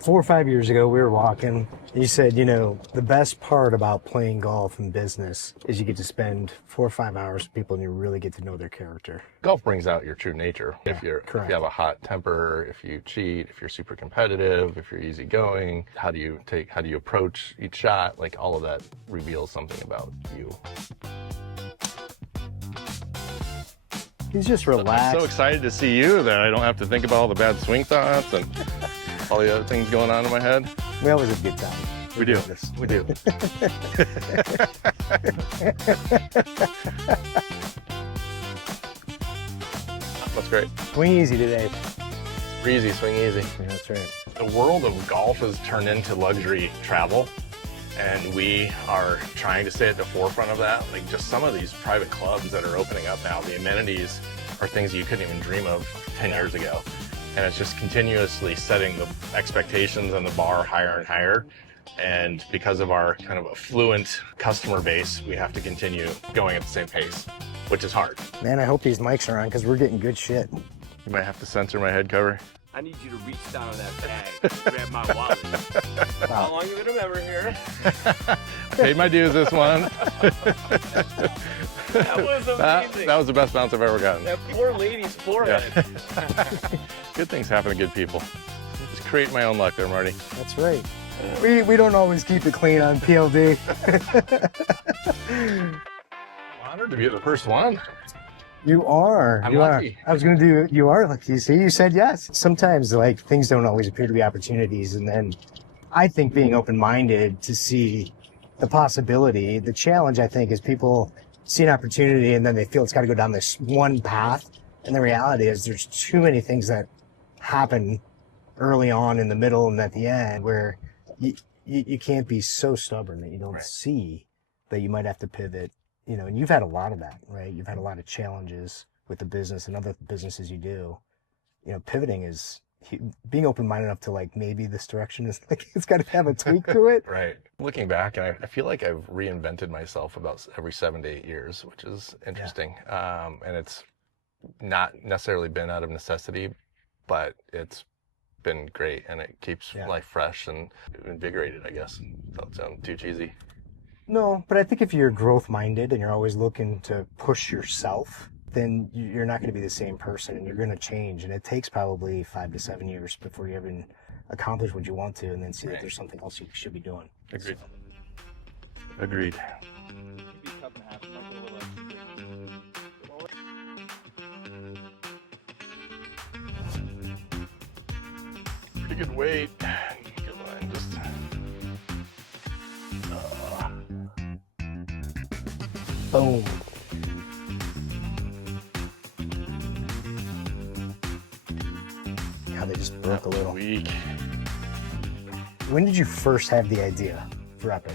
4 or 5 years ago, we were walking. You said, the best part about playing golf and business is you get to spend 4 or 5 hours with people and you really get to know their character. Golf brings out your true nature. Yeah, if you correct. have a hot temper, if you cheat, if you're super competitive, if you're easygoing, how do you approach each shot? Like, all of that reveals something about you. He's just relaxed. I'm so excited to see you that I don't have to think about all the bad swing thoughts and all the other things going on in my head. We always have a good time. We do. We do. That's great. Swing easy today. Easy, swing easy. Yeah, that's right. The world of golf has turned into luxury travel, and we are trying to stay at the forefront of that. Like, just some of these private clubs that are opening up now, the amenities are things you couldn't even dream of 10 years ago. And it's just continuously setting the expectations and the bar higher and higher. And because of our kind of affluent customer base, we have to continue going at the same pace, which is hard. Man, I hope these mics are on because we're getting good shit. You might have to censor my head cover. I need you to reach down on that bag and grab my wallet. How long have you been a member here? Paid my dues this one. That was amazing. That was the best bounce I've ever gotten. That poor lady's forehead. Yeah. Good things happen to good people. Just create my own luck there, Marty. That's right. We don't always keep it clean on PLD. Honored to be the first one. You are. I'm you lucky. Are. I was going to do, you are lucky. See, you said yes. Sometimes, things don't always appear to be opportunities. And then I think being open-minded to see the possibility, the challenge, I think, is people see an opportunity and then they feel it's got to go down this one path. And the reality is there's too many things that happen early on, in the middle, and at the end where you can't be so stubborn that you don't see that you might have to pivot. And you've had a lot of that, right? You've had a lot of challenges with the business and other businesses you do. Pivoting is being open-minded enough to maybe this direction is it's got to have a tweak to it. Right. Looking back, and I feel like I've reinvented myself about every 7 to 8 years, which is interesting. Yeah. And it's not necessarily been out of necessity, but it's been great, and it keeps life fresh and invigorated, I guess. Don't sound too cheesy. No, but I think if you're growth-minded and you're always looking to push yourself, then you're not going to be the same person, and you're going to change. And it takes probably 5 to 7 years before you even accomplish what you want to, and then see that there's something else you should be doing. Agreed. Agreed. Pretty good weight. Good line. Just. Boom. God, they just broke a little. Weak. When did you first have the idea for Epic?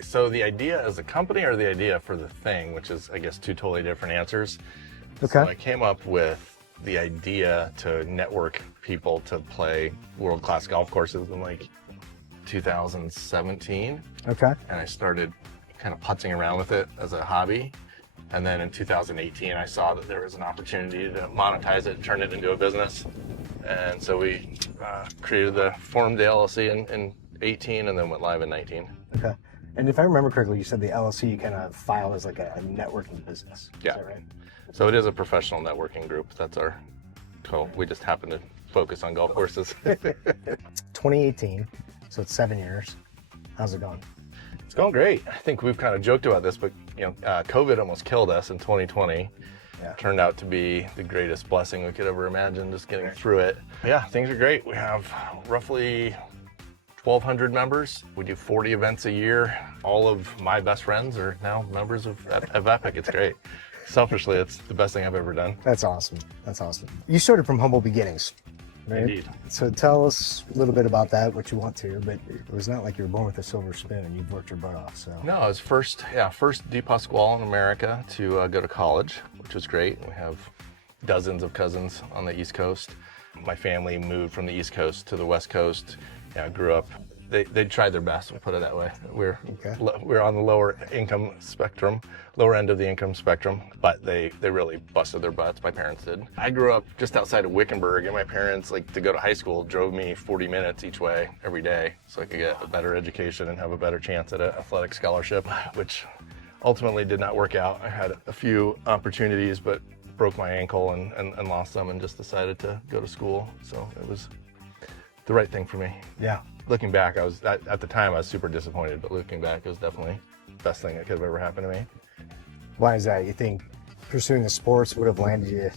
So the idea as a company, or the idea for the thing, which is, I guess, two totally different answers. Okay. So I came up with the idea to network people to play world-class golf courses in 2017. Okay. And I started kind of putzing around with it as a hobby. And then in 2018, I saw that there was an opportunity to monetize it and turn it into a business. And so we formed the LLC in 18 and then went live in 19. Okay. And if I remember correctly, you said the LLC you kind of filed as a networking business. Yeah. Is that right? So it is a professional networking group. That's our goal. We just happen to focus on golf courses. 2018, so it's 7 years. How's it going? It's going great. I think we've kind of joked about this, but COVID almost killed us in 2020. Yeah. Turned out to be the greatest blessing we could ever imagine, just getting through it. Yeah, things are great. We have roughly 1,200 members. We do 40 events a year. All of my best friends are now members of Epic. It's great. Selfishly, it's the best thing I've ever done. That's awesome. That's awesome. You started from humble beginnons, right? Indeed. So tell us a little bit about that, what you want to, but it was not like you were born with a silver spoon. You've worked your butt off, so. No, I was first DiPasquale in America to go to college, which was great. We have dozens of cousins on the East Coast. My family moved from the East Coast to the West Coast. I grew up They tried their best, we'll put it that way. Okay. We're on the lower end of the income spectrum, but they really busted their butts. My parents did. I grew up just outside of Wickenburg, and my parents, like, to go to high school, drove me 40 minutes each way every day so I could get a better education and have a better chance at an athletic scholarship, which ultimately did not work out. I had a few opportunities, but broke my ankle and lost them, and just decided to go to school. So it was the right thing for me. Yeah. Looking back, at the time I was super disappointed, but looking back, it was definitely the best thing that could have ever happened to me. Why is that? You think pursuing the sports would have landed you?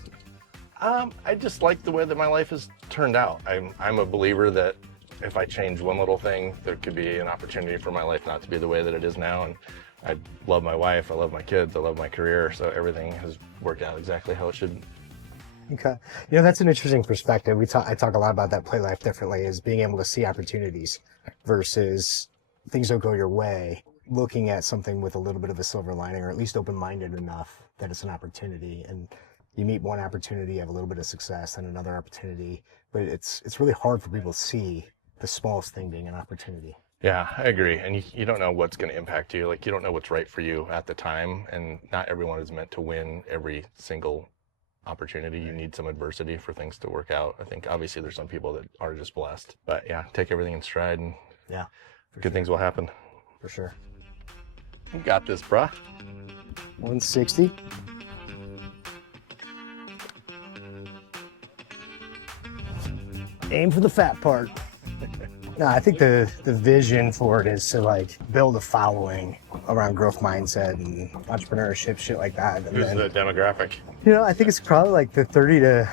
I just like the way that my life has turned out. I'm a believer that if I change one little thing, there could be an opportunity for my life not to be the way that it is now. And I love my wife, I love my kids, I love my career, so everything has worked out exactly how it should. Okay. You know, that's an interesting perspective. I talk a lot about that, play life differently, is being able to see opportunities versus things don't go your way, looking at something with a little bit of a silver lining, or at least open-minded enough that it's an opportunity. And you meet one opportunity, you have a little bit of success, and another opportunity, but it's really hard for people to see the smallest thing being an opportunity. Yeah, I agree. And you don't know what's going to impact you. Like, you don't know what's right for you at the time, and not everyone is meant to win every single opportunity. You need some adversity for things to work out. I think obviously there's some people that are just blessed, but yeah, take everything in stride, and yeah, good things will happen. For sure. You got this, bruh. 160. Aim for the fat part. No, I think the vision for it is to, like, build a following around growth mindset and entrepreneurship, shit like that. And Who's the demographic? You know, I think it's probably like the 30 to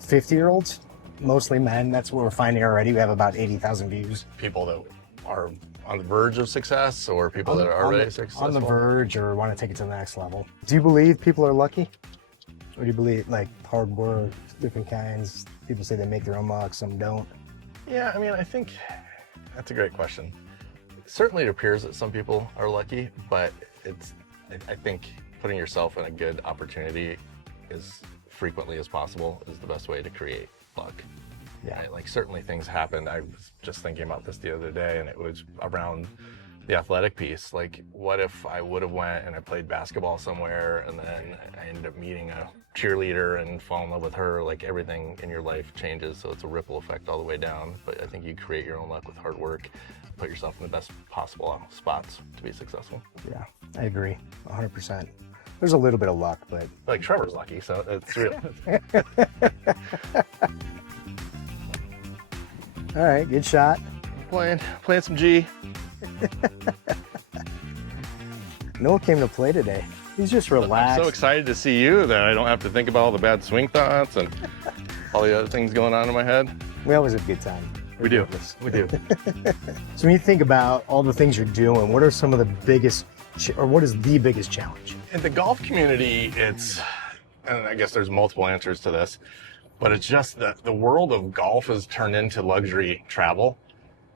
50-year-olds, mostly men. That's what we're finding already. We have about 80,000 views. People that are on the verge of success, or people that are already successful? On the verge, or want to take it to the next level. Do you believe people are lucky? Or do you believe, like, hard work, different kinds? People say they make their own luck, some don't. Yeah, I mean, I think that's a great question. Certainly it appears that some people are lucky, but I think putting yourself in a good opportunity as frequently as possible is the best way to create luck. Yeah, right? Like, certainly things happen. I was just thinking about this the other day, and it was around the athletic piece. Like, what if I would have went and I played basketball somewhere, and then I ended up meeting a cheerleader and fall in love with her? Like, everything in your life changes, so it's a ripple effect all the way down. But I think you create your own luck with hard work, put yourself in the best possible spots to be successful. Yeah, I agree, 100%. There's a little bit of luck, but... Like, Trevor's lucky, so it's real. All right, good shot. Playing some G. Noah came to play today. He's just relaxed. I'm so excited to see you that I don't have to think about all the bad swing thoughts and all the other things going on in my head. We always have a good time. We do. We do. So when you think about all the things you're doing, what are some of the biggest, or what is the biggest challenge? In the golf community, and I guess there's multiple answers to this, but it's just that the world of golf has turned into luxury travel.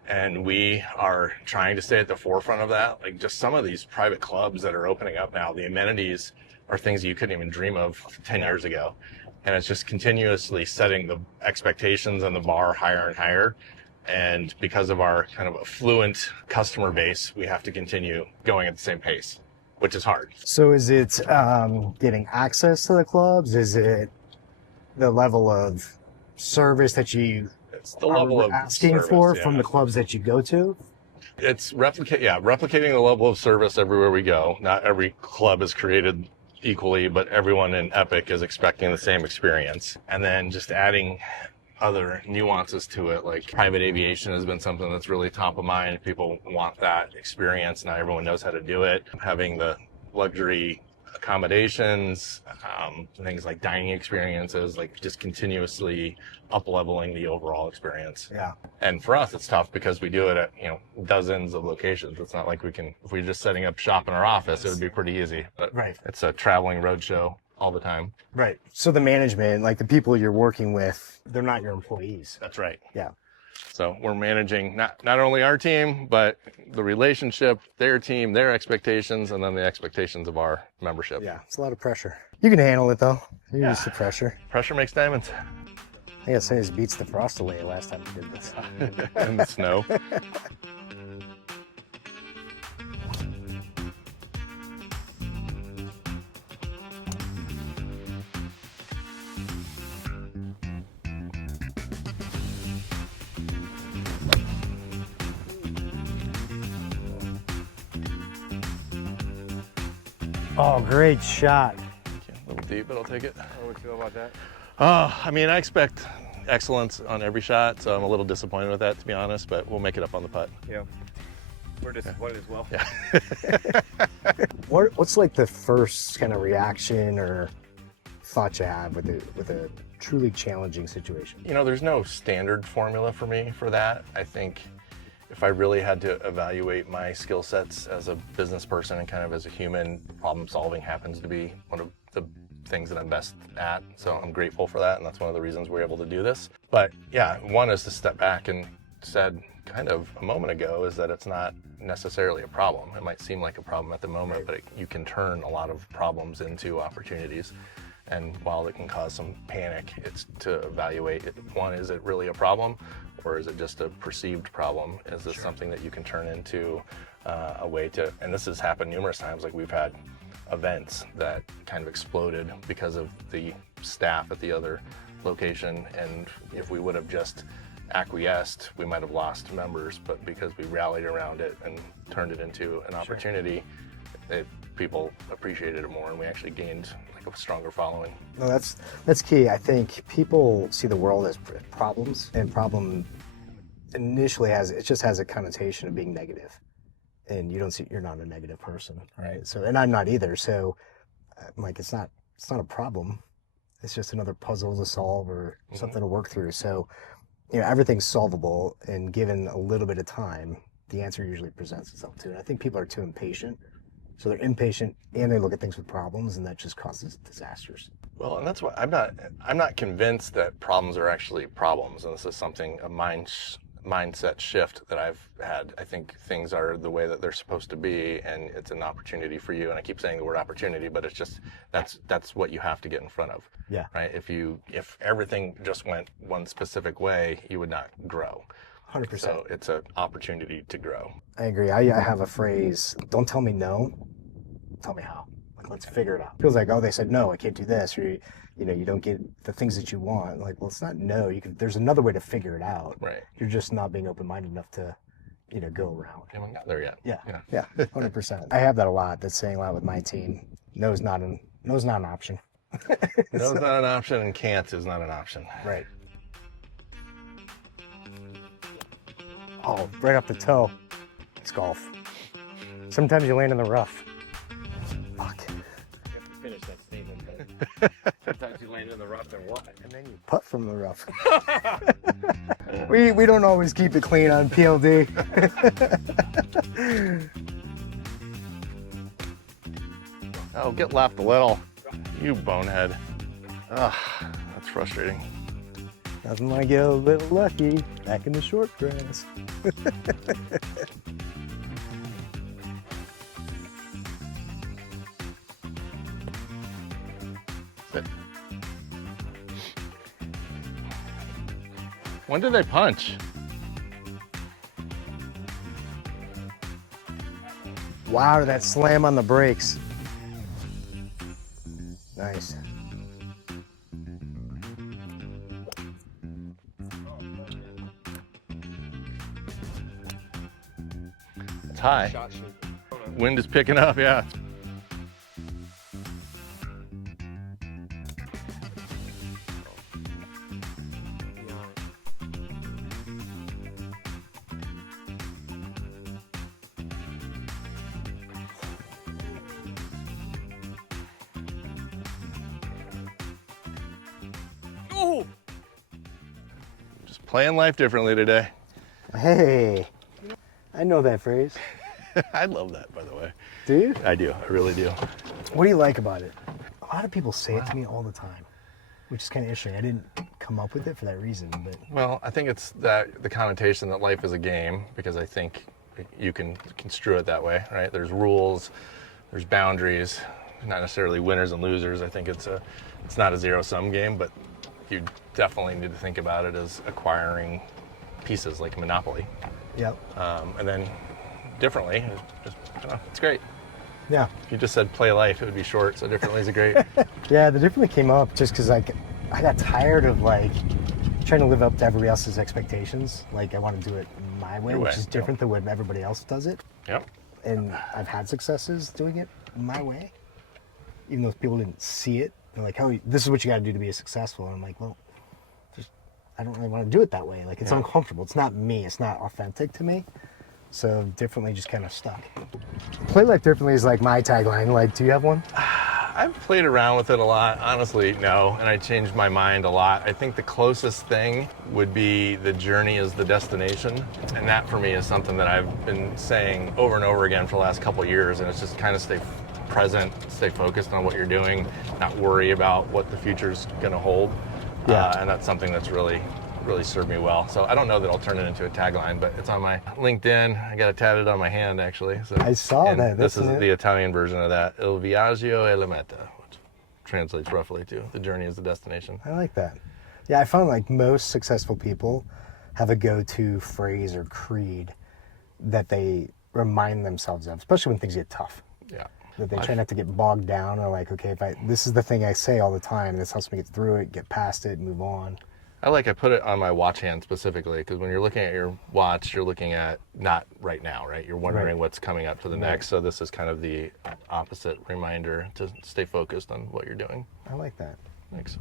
And we are trying to stay at the forefront of that. Like, just some of these private clubs that are opening up now, the amenities are things you couldn't even dream of 10 years ago. And it's just continuously setting the expectations and the bar higher and higher. And because of our kind of affluent customer base, we have to continue going at the same pace, which is hard. So is it getting access to the clubs? Is it the level of service that you it's the level of asking service, for yeah. from the clubs that you go to? It's replicating the level of service everywhere we go. Not every club is created equally, but everyone in Epic is expecting the same experience. And then just adding other nuances to it, like private aviation has been something that's really top of mind. People want that experience. Now everyone knows how to do it. Having the luxury accommodations, things like dining experiences, like just continuously up-leveling the overall experience. Yeah. And for us, it's tough because we do it at, dozens of locations. It's not like if we're just setting up shop in our office, it would be pretty easy. But right. It's a traveling roadshow all the time. Right. So the management, like the people you're working with, they're not your employees. That's right. Yeah. So we're managing not only our team, but the relationship, their team, their expectations, and then the expectations of our membership. Yeah, it's a lot of pressure. You can handle it though. You're used to pressure. Pressure makes diamonds. I gotta say, this beats the frost delay last time we did this. In the snow. Oh, great shot. Okay, a little deep, but I'll take it. How do you feel about that? I mean, I expect excellence on every shot, so I'm a little disappointed with that, to be honest, but we'll make it up on the putt. Yeah. We're disappointed as well. Yeah. What's like the first kind of reaction or thought you have with a truly challenging situation? You know, there's no standard formula for me for that. I think if I really had to evaluate my skill sets as a business person and kind of as a human, problem solving happens to be one of the things that I'm best at. So I'm grateful for that, and that's one of the reasons we're able to do this. But yeah, one is to step back and said kind of a moment ago is that it's not necessarily a problem. It might seem like a problem at the moment, but you can turn a lot of problems into opportunities. And while it can cause some panic, it's to evaluate it. One, is it really a problem, or is it just a perceived problem? Is this something that you can turn into a way to, and this has happened numerous times, like we've had events that kind of exploded because of the staff at the other location, and if we would have just acquiesced, we might have lost members, but because we rallied around it and turned it into an opportunity, people appreciated it more, and we actually gained like a stronger following. No, that's key. I think people see the world as problems, and problem initially has a connotation of being negative, and you're not a negative person, right? So, and I'm not either. So, I'm like, it's not a problem. It's just another puzzle to solve or something to work through. So, everything's solvable, and given a little bit of time, the answer usually presents itself too. And I think people are too impatient. So they're impatient and they look at things with problems, and that just causes disasters. Well, and that's why I'm not convinced that problems are actually problems. And this is something, a mindset shift that I've had. I think things are the way that they're supposed to be, and it's an opportunity for you. And I keep saying the word opportunity, but it's just, that's what you have to get in front of. Yeah. Right? If everything just went one specific way, you would not grow. 100%. So it's an opportunity to grow. I agree. I have a phrase: don't tell me no, tell me how. Like, let's figure it out. Feels like, oh, they said no, I can't do this, or you don't get the things that you want. Like, well, it's not no. There's another way to figure it out. Right. You're just not being open-minded enough to, go around. We haven't got there yet. Yeah, 100%. I have that a lot. That's saying a lot with my team. No's not an option. No's not an option, and can't is not an option. Right. Oh, right off the toe. It's golf. Sometimes you land in the rough. Fuck. You have to finish that statement, but sometimes you land in the rough and what? And then you putt from the rough. we don't always keep it clean on PLD. Oh, get left a little. You bonehead. Ugh, that's frustrating. Nothing like get a little lucky back in the short grass. Sit. When did they punch? Wow, that slam on the brakes. Nice. It's high. Wind is picking up, yeah. Oh! Just playing life differently today. Hey, I know that phrase. I love that, by the way. Do you? I do. I really do. What do you like about it? A lot of people say it to me all the time, which is kind of interesting. I didn't come up with it for that reason, but Well, I think it's that the connotation that life is a game, because I think you can construe it that way, right? There's rules, there's boundaries, not necessarily winners and losers. I think it's not a zero-sum game, but you definitely need to think about it as acquiring pieces like Monopoly. yep. And then differently, it's great. Yeah. If you just said play life, it would be short, so differently is great. Yeah, the differently came up just because I got tired of trying to live up to everybody else's expectations. Like, I want to do it my way, Your which way, is different than when everybody else does it. Yep. And I've had successes doing it my way. even though people didn't see it. They're like, "Oh, this is what you got to do to be successful." And I'm like, "Well, I don't really want to do it that way. Like, it's uncomfortable. It's not me. It's not authentic to me." So differently just kind of stuck. Play life differently is like my tagline. Like, do you have one? I've played around with it a lot. Honestly, no, and I changed my mind a lot. I think the closest thing would be the journey is the destination. And that for me is something that I've been saying over and over again for the last couple of years. And it's just kind of stay present, stay focused on what you're doing, not worry about what the future's going to hold. And that's something that's really served me well. So I don't know that I'll turn it into a tagline, but it's on my LinkedIn. I got it tatted on my hand, actually. So, I saw that. This is the Italian version of that. Il viaggio è la meta, which translates roughly to the journey is the destination. I like that. Yeah, I found like most successful people have a go-to phrase or creed that they remind themselves of, especially when things get tough. Yeah. That they try not to get bogged down, or like, okay, this is the thing I say all the time, this helps me get through it, get past it, move on. I put it on my watch hand specifically, because when you're looking at your watch, you're looking at not right now, right? You're wondering what's coming up to the next. So this is kind of the opposite reminder to stay focused on what you're doing. I like that. Thanks.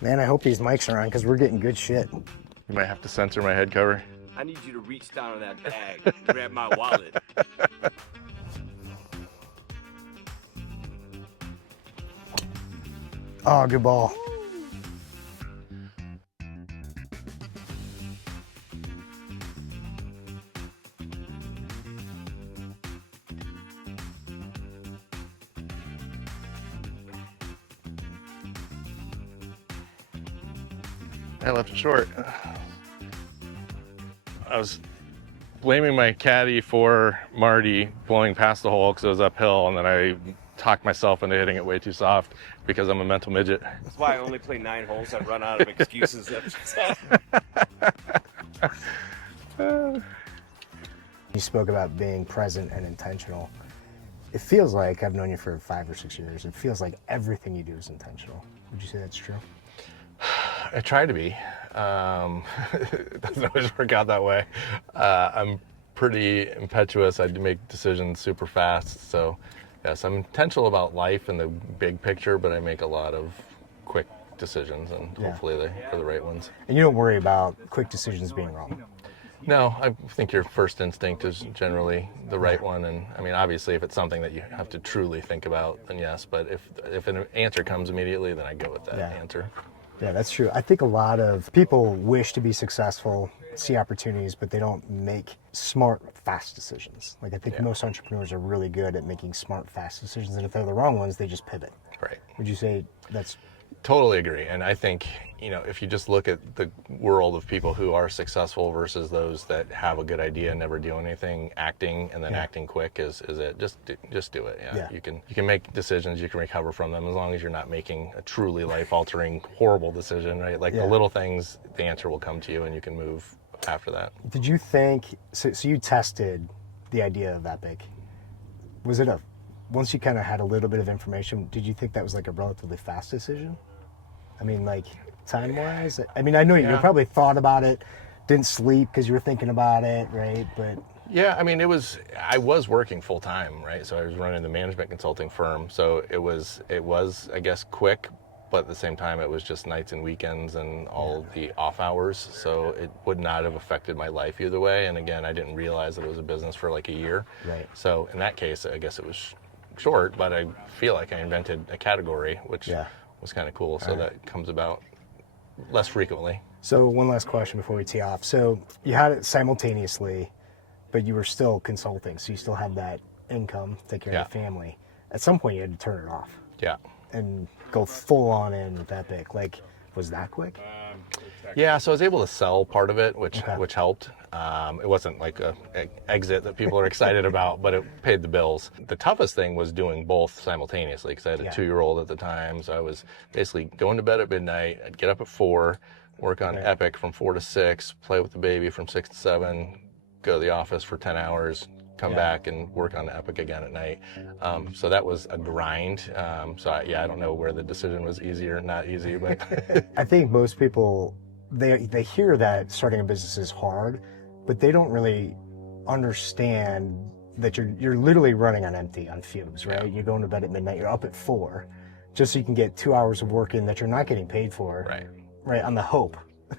Man, I hope these mics are on, because we're getting good shit. You might have to censor my head cover. I need you to reach down in that bag and grab my wallet. Oh, good ball. I left it short. I was blaming my caddy for Marty blowing past the hole because it was uphill, and then I talked myself into hitting it way too soft because I'm a mental midget. That's why I only play 9 holes. I run out of excuses every time. You spoke about being present and intentional. It feels like, I've known you for 5 or 6 years, it feels like everything you do is intentional. Would you say that's true? I try to be. It doesn't always work out that way. I'm pretty impetuous. I make decisions super fast. So yes, I'm intentional about life and the big picture, but I make a lot of quick decisions, and hopefully they're the right ones. And you don't worry about quick decisions being wrong? No, I think your first instinct is generally the right one. And I mean, obviously, if it's something that you have to truly think about, then yes. But if an answer comes immediately, then I go with that answer. Yeah, that's true. I think a lot of people wish to be successful, see opportunities, but they don't make smart, fast decisions. Like, I think most entrepreneurs are really good at making smart, fast decisions, and if they're the wrong ones, they just pivot. Right. Would you say that's... Totally agree. And I think, if you just look at the world of people who are successful versus those that have a good idea and never do anything, acting and then acting quick is it. Just do it. Yeah. You can make decisions, you can recover from them as long as you're not making a truly life-altering, horrible decision, right? Like the little things, the answer will come to you and you can move after that. Did you think, so you tested the idea of Epic. Was it once you kind of had a little bit of information, did you think that was like a relatively fast decision? I mean, like, time-wise? I mean, I know you probably thought about it, didn't sleep because you were thinking about it, right? But yeah, I mean, I was working full-time, right? So I was running the management consulting firm. So it was, I guess, quick, but at the same time, it was just nights and weekends and all the off hours. So it would not have affected my life either way. And again, I didn't realize that it was a business for like a year. Right. So in that case, I guess it was short, but I feel like I invented a category, which was kind of cool. So that comes about less frequently. So one last question before we tee off. So you had it simultaneously, but you were still consulting. So you still had that income to take care of the family. At some point you had to turn it off. Yeah. And go full on in with Epic. Like, was that quick? Yeah, so I was able to sell part of it, which helped. It wasn't like an exit that people are excited about, but it paid the bills. The toughest thing was doing both simultaneously, because I had a 2-year-old at the time. So I was basically going to bed at midnight. I'd get up at 4, work on Epic from 4 to 6, play with the baby from 6 to 7, go to the office for 10 hours, come back and work on the Epic again at night. So that was a grind. I don't know where the decision was easy or not easy, but I think most people, they hear that starting a business is hard, but they don't really understand that you're literally running on empty, on fumes, right? You're going to bed at midnight, you're up at 4, just so you can get 2 hours of work in that you're not getting paid for, right? On the hope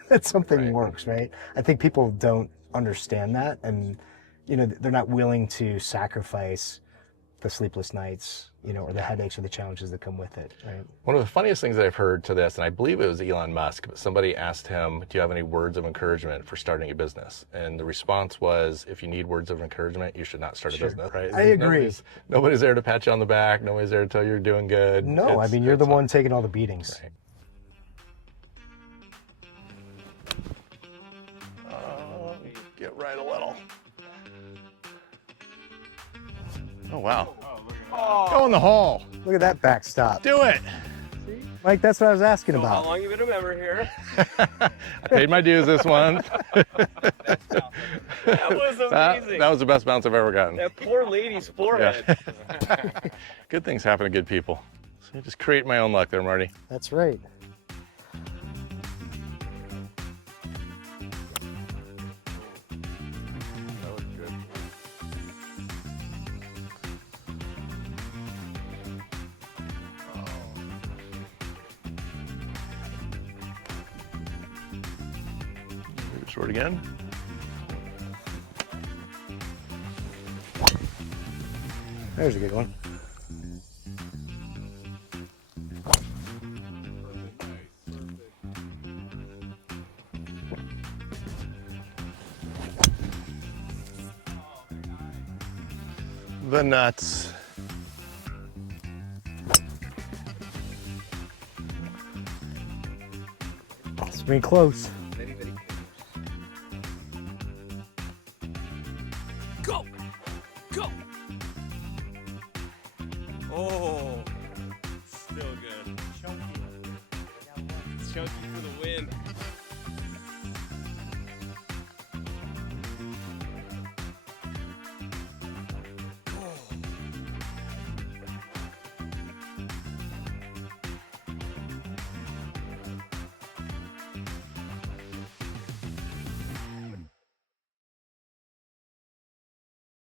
that something works, right? I think people don't understand that, and they're not willing to sacrifice the sleepless nights, or the headaches or the challenges that come with it, right? One of the funniest things that I've heard to this, and I believe it was Elon Musk, but somebody asked him, do you have any words of encouragement for starting a business? And the response was, if you need words of encouragement, you should not start a business, right? I agree. Nobody's there to pat you on the back. Nobody's there to tell you you're doing good. No, I mean, you're the one taking all the beatings. Right. Get right a little. Oh, wow. Go in the hole. Look at that backstop. Do it. Mike, that's what I was asking How about. long you been a member here? I paid my dues this month. That was amazing. That was the best bounce I've ever gotten. That poor lady's forehead. Good things happen to good people. So I just create my own luck there, Marty. That's right. That was good. Short again. There's a good one. The nuts. It's been close. Go! Go! Oh, still good. Chunky. Chunky for the win.